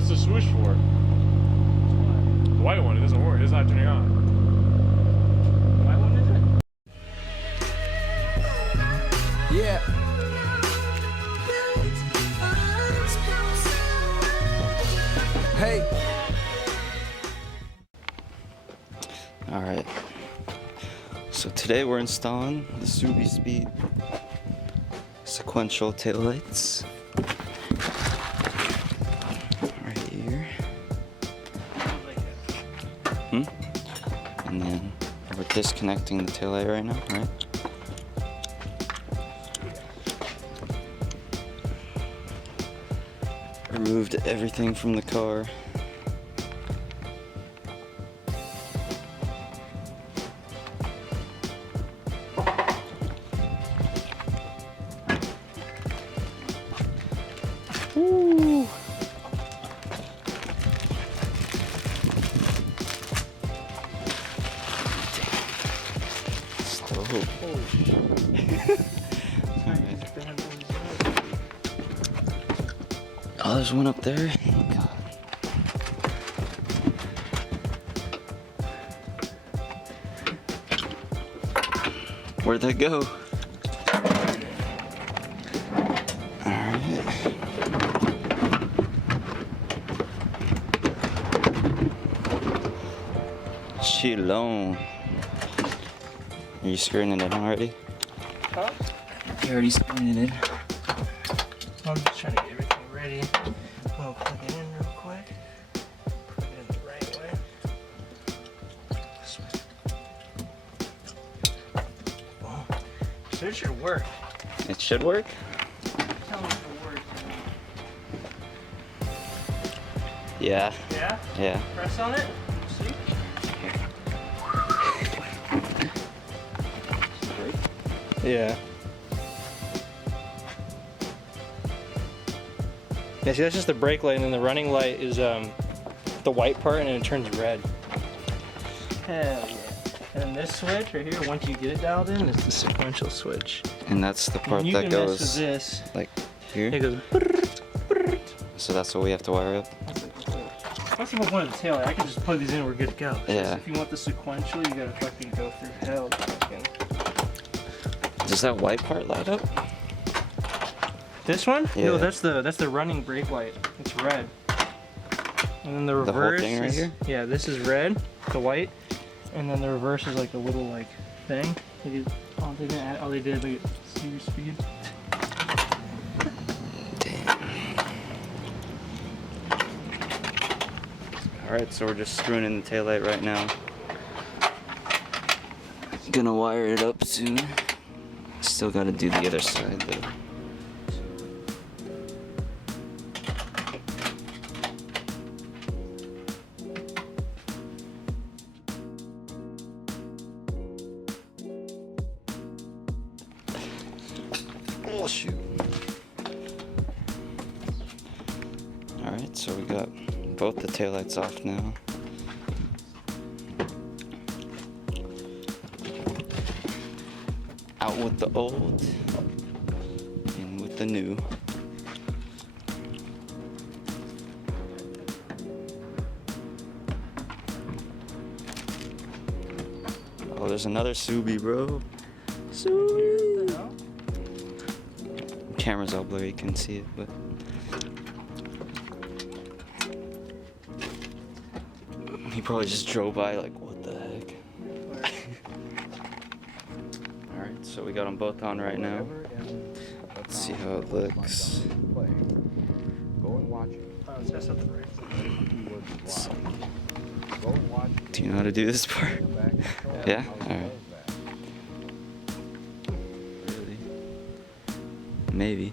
What's the swoosh for? The white one, it doesn't work. It's not turning on. The white one, is it? Yeah. Hey. All right. So today we're installing the Subispeed sequential taillights right here. And then we're disconnecting the taillight right now, right? Removed everything from the car. Woo! Stove. Holy shit. Oh, there's one up there. God. Where'd that go? Alright. She alone. Are you screwing it in already? Huh? You already screwing it in? I'm just trying to get everything ready. I'm gonna plug it in real quick. Put it in the right way. This way. Boom. So it should work. It should work? Tell me if it works. Yeah. Yeah? Yeah. Press on it. See? Yeah. Yeah, see, that's just the brake light, and then the running light is the white part, and then it turns red. Hell yeah. And then this switch right here, once you get it dialed in, is the sequential switch. And that's the part And you that can mess goes with this. like here. It goes. So that's what we have to wire up. That's the whole point of the tail light. I can just plug these in and we're good to go. It's Yeah. just if you want the sequential, you gotta fucking go through hell. Fucking. Does that white part light up? This one? Yeah. No, that's the running brake light. It's red. And then the reverse The whole thing right is, here? yeah, this is red, the white, and then the reverse is like a little like thing. They did, they didn't add, all they did like Subispeed. Alright, so we're just screwing in the taillight right now. Gonna wire it up soon. Still gotta do the other side though. Oh shoot. Alright, so we got both the taillights off now. Out with the old, in with the new. Oh, there's another Subi, bro. Subi! Camera's all blurry, you can see it, but. He probably just drove by like, what the heck? Alright, so we got them both on right now. Let's see how it looks. Go and watch it. That's not the right. Go and watch it. Do you know how to do this part? Yeah? Alright. Really? Maybe.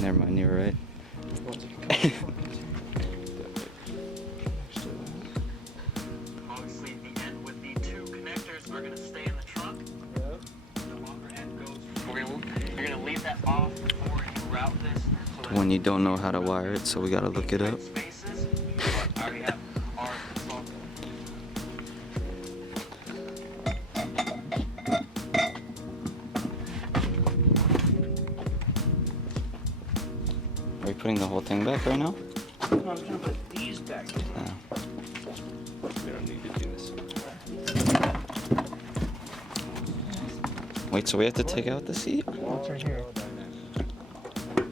Never mind, you're right. Obviously, the end with the two connectors are going to stay in the trunk. The longer end goes. You're going to leave that off before you route this. So that When you don't know how to wire it, so we gotta look it up. spaces. But I already have ours installed. putting the whole thing back right now? No, I'm trying to put these back. Oh. We don't need to do this. Wait, so we have to take out the seat? What's right here?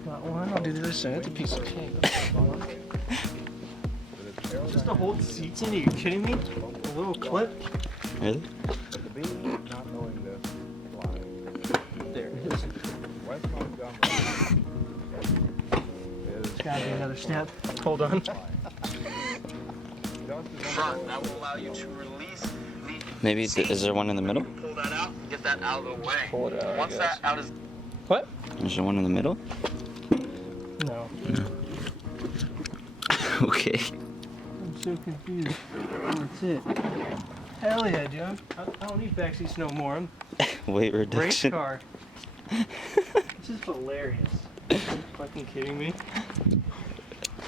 Got one. I'll do the other side. That's a piece of cake. Just to hold the seats in? Are you kidding me? A little clip? Really? But the beam, not knowing this, flying. There it is. West Montgomery is Gotta be another step. Hold on. just as Front, that will allow you to release the Maybe, seat. is there one in the middle? Pull that out, get that out of the way. Pull it out, I Once guess. that out is What? Is there one in the middle? No. Okay. I'm so confused. That's it. Hell yeah, dude. I don't need back seats no more. I'm Weight race reduction. car. This is hilarious. Are you fucking kidding me?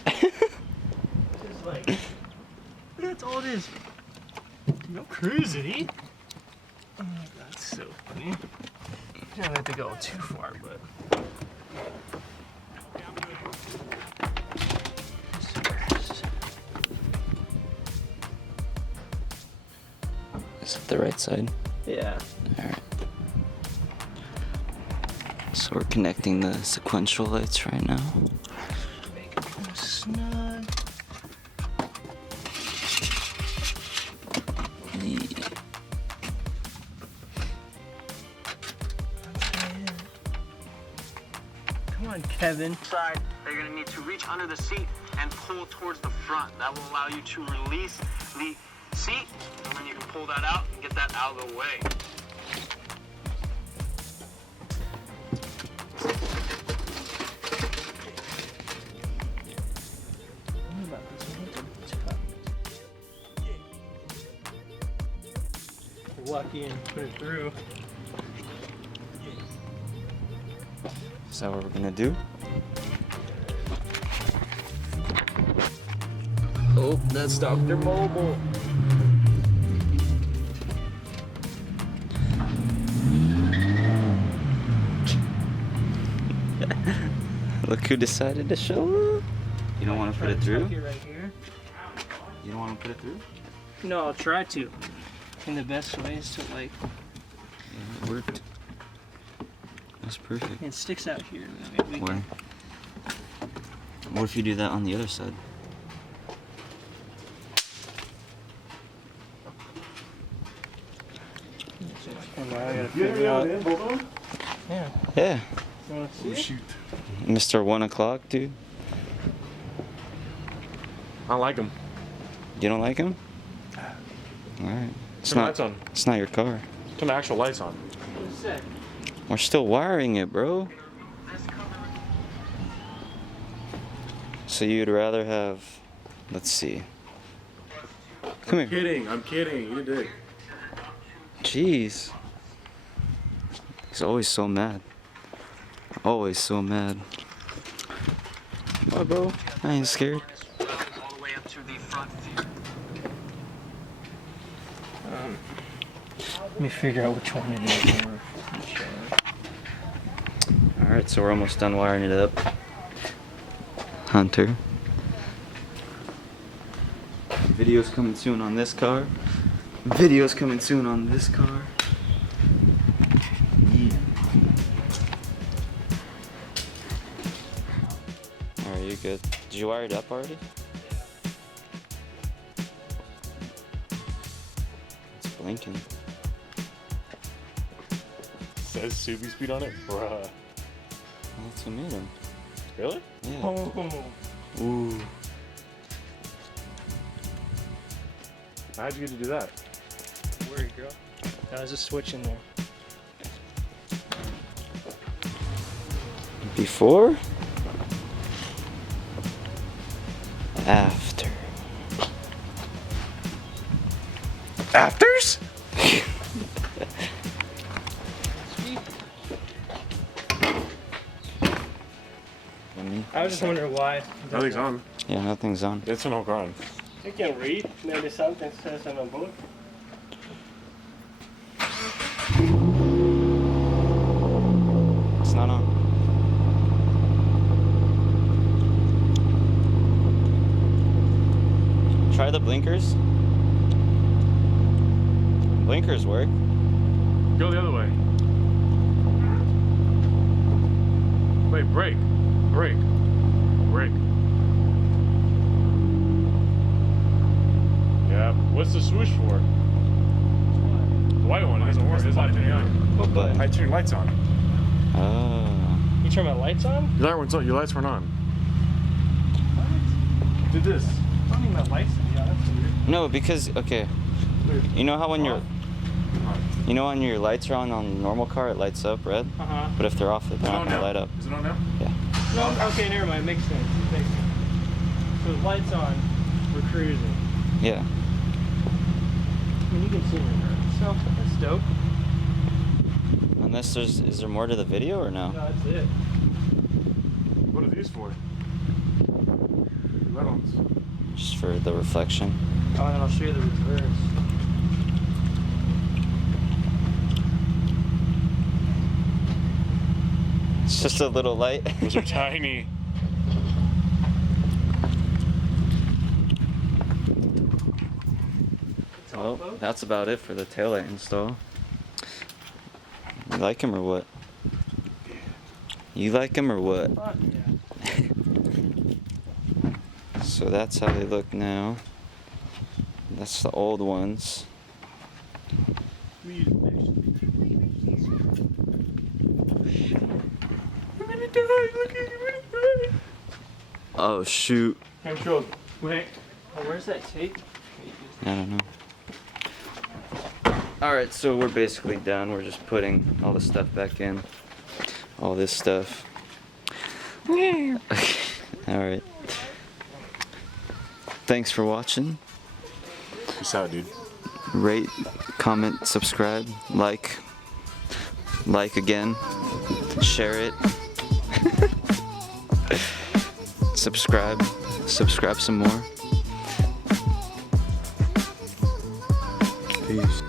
Just like, that's all it is. Dude, I'm cruising. Oh, that's so funny. You don't have to go too far, but. Is it the right side? Yeah. Alright. So we're connecting the sequential lights right now. Make it go snug. Come on, Kevin. side, they're gonna need to reach under the seat and pull towards the front. That will allow you to release the seat, and then you can pull that out and get that out of the way. What about this one? It's tough. Lucky and put it through. Is that what we're gonna do? Oh, that's Dr. Mobile. Look who decided to show up. You don't want to put it through? Tuck it right here. You don't want to put it through? No, I'll try to. And the best way is to like, Yeah, it worked. That's perfect. it sticks out here. Maybe we Where? What if you do that on the other side? And now I gotta figure out. Yeah. Yeah. You wanna see it? Mr. 1 o'clock, dude. I like them. You don't like him? Alright. It's Turn the not, lights on. it's not your car. Turn the actual lights on. What's that? We're still wiring it, bro. So you'd rather have, let's see. Come here. Kidding. I'm kidding. You did. Jeez. He's always so mad. Always so mad. Oh, bro. I ain't scared. All the way up to the front view. Let me figure out which one it is. Alright, so we're almost done wiring it up. Hunter. Videos coming soon on this car. Videos coming soon on this car. Yeah. Alright, you're good. Did you wire it up already? It's blinking. Says Subispeed on it, bruh. That's what made him. Really? Yeah. Oh. Ooh. How'd you get to do that? Don't worry, girl. Now there's a switch in there. Before? After. Afters? I was just wondering why. Nothing's on. Yeah, nothing's on. It's an old on. You can read. Maybe something says on a book. It's not on. the blinkers? Blinkers work. Go the other way. Wait, brake. Brake. Brake. Yeah, what's the swoosh for? The white one, it doesn't work. It's not turning on. What button? I turn your lights on. Oh. You turn my lights on? Your light one's on. Your lights weren't on. What? Did this. I don't need my lights to be on. That's weird. No, because, okay. You know how when your lights are on the normal car, it lights up red? Uh-huh. But if they're off, they're not gonna light up. Is it on now? Yeah. No, okay, never mind. Makes sense. Makes sense. So the lights on, we're cruising. Yeah. I mean, you can see me. So that's dope. Unless is there more to the video or no? No, that's it. What are these for? Red ones. Just for the reflection. Oh, and I'll show you the reverse. It's just a little light. Those are tiny. Well, that's about it for the taillight install. You like him or what? You like him or what? Yeah. So that's how they look now. That's the old ones. Oh shoot. Control. Wait. Oh, where's that tape? I don't know. Alright, so we're basically done. We're just putting all the stuff back in. All this stuff. Alright. Thanks for watching. Peace out, dude. Rate, comment, subscribe, like again, share it. Subscribe some more. Peace.